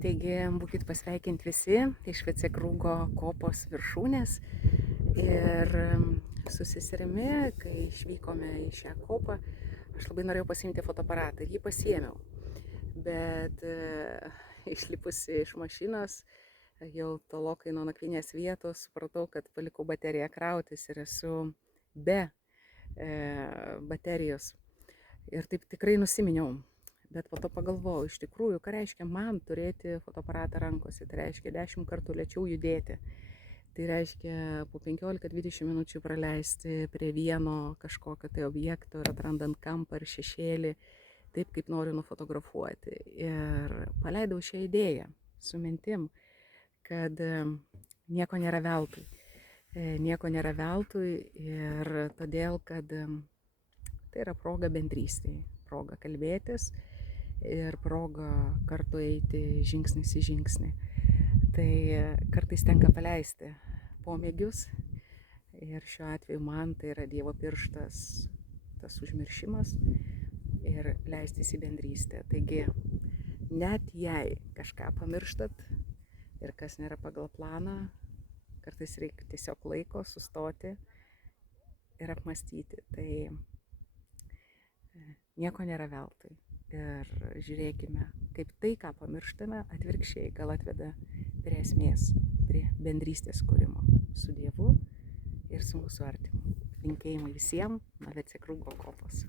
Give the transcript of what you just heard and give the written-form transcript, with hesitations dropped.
Taigi būkit pasveikinti visi iš Vecekrūgo kopos viršūnės ir su seserimi, kai išvykome į šią kopą, aš labai norėjau pasiimti fotoaparatą ir jį pasiėmiau. Bet išlipusi iš mašinos, jau tolokai nuo nakvynės vietos, supratau, kad palikau bateriją krautis ir esu be baterijos. Ir taip tikrai nusiminiau. Bet po to pagalvojau, iš tikrųjų, ką reiškia man turėti fotoaparatą rankose. Tai reiškia 10 kartų lėčiau judėti. Tai reiškia po 15-20 minučių praleisti prie vieno kažkokio tai objekto ir atrandant kampą ir šešėlį, taip kaip noriu nufotografuoti. Ir paleidau šią idėją su mintim, kad nieko nėra veltui. Nieko nėra veltui ir todėl, kad tai yra proga bendrystei, proga kalbėtis ir proga kartu eiti žingsnis į žingsnį. Tai kartais tenka paleisti pomėgius ir šiuo atveju man tai yra Dievo pirštas, tas užmiršimas ir leistis į bendrystę. Taigi, net jei kažką pamirštat ir kas nėra pagal planą, kartais reikia tiesiog laiko sustoti ir apmastyti. Tai nieko nėra veltui. Ir žiūrėkime, kaip tai, ką pamirštame, atvirkščiai gal atveda prie esmės, prie bendrystės kūrimo su Dievu ir su mūsų artimu. Linkėjimai visiems nuo Vecekrūgo kopos.